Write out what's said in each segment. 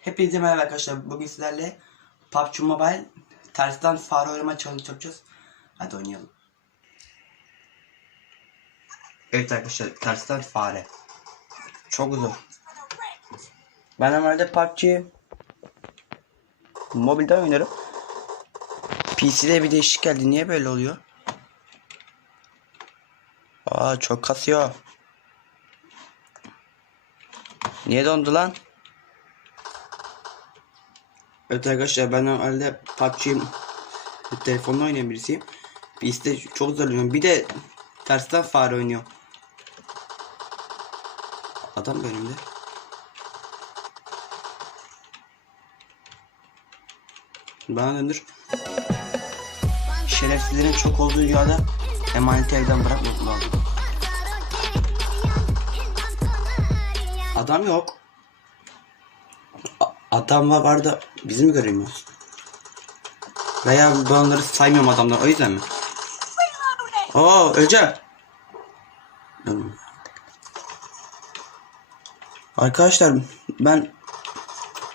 Hepinize merhaba arkadaşlar. Bugün sizlerle PUBG Mobile tersten fare oynama challenge yapacağız. Hadi oynayalım. Evet arkadaşlar tersten fare. Çok zor. Ben normalde PUBG mobilden oynarım. PC'de bir değişik geldi. Niye böyle oluyor? Aa çok kasıyor. Niye dondu lan? Evet arkadaşlar ben normalde PUBG'yi telefonla oynayan birisiyim. PC'de çok zorlanıyorum. Bir de tersten fare oynuyor. Adam da önümde. Bana döndür. Şerefsizlerin çok olduğu dünyada emaneti evden bırakmamak lazım. Adam yok. Adam var da biz mi göremiyoruz? Veya ben onları saymıyorum adamlar o yüzden mi? Oo öleceğim. Arkadaşlar ben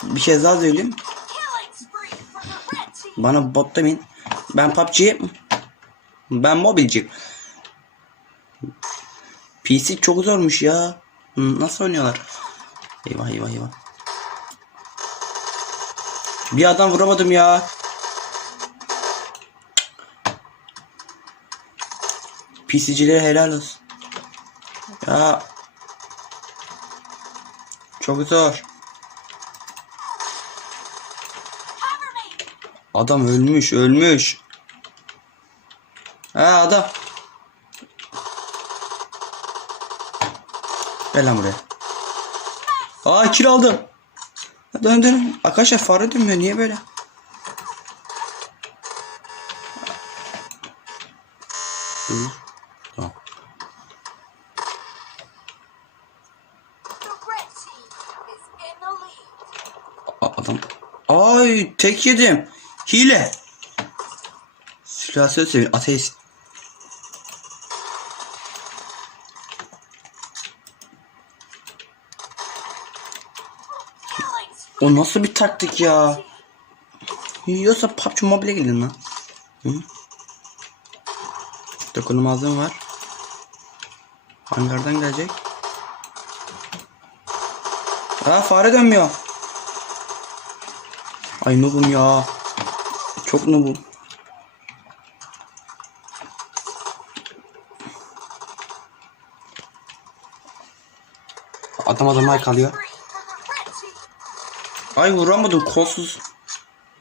bir kez daha söyleyeyim. Bana bot demeyin. Ben PUBG ben mobilci. PC çok zormuş ya. Nasıl oynuyorlar? Eyvah eyvah eyvah. Bir adam vuramadım ya. PC'cilere helal olsun. Ya. Çok zor. Adam ölmüş, ölmüş. Ha adam. Gel lan buraya. Aa kill aldım. Dön dön. Arkadaşlar fare dönmüyor. Niye böyle? Adam. Ay tek yedim. Hile. Silahsız sevin. Ateist. O nasıl bir taktik ya? Yiyorsa PUBG Mobile'e gidin lan. Hı? Dokunulmazlığım var. Hangardan gelecek. Aa fare dönmüyor. Ay noobum ya. Çok noobum. Adam adamlar kalıyor. Ay vuramadım kolsuz.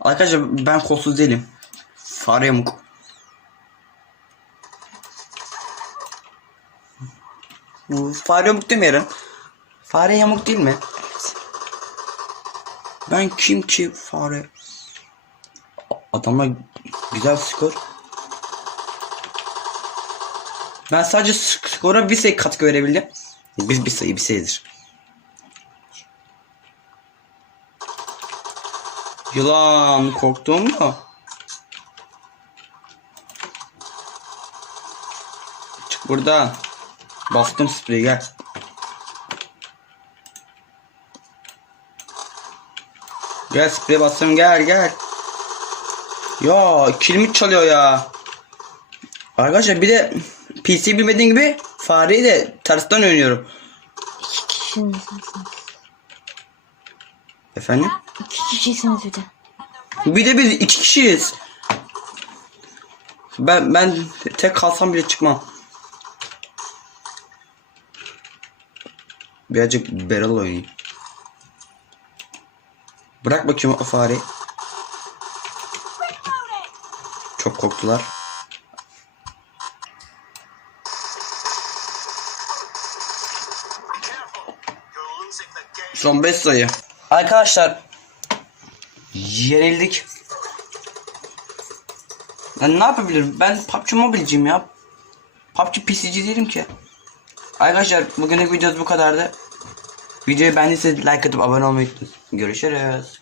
Arkadaşlar ben kolsuz değilim. Fare yamuk. Fare yamuk demeyelim. Fare yamuk değil mi? Ben kim ki fare? A- Adamlar güzel skor. Ben sadece sk- skora bir sayı katkı verebildim. Biz bir sayı bir sayıdır. Yılan korktum mu? Çık buradan. Bastım spreyi gel. Gel sprey bastım gel gel. Ya kilimi çalıyor ya. Arkadaşlar bir de PC bilmediğin gibi fareyi de tersten oynuyorum. İki misiniz? Efendim? İki kişisiniz bir de. Bir de biz iki kişiyiz. Ben ben tek kalsam bile çıkmam. Birazcık barrel oynayayım. Bırak bakayım o. Reloading. Çok korktular. Son 5 sayı. Arkadaşlar yenildik. Ben ne yapabilirim? Ben PUBG Mobile'ciyim ya. PUBG PC'ci değilim ki. Arkadaşlar bugünlük videomuz bu kadardı. Videoyu beğendiyseniz like atıp abone olmayı unutmayın. Görüşürüz.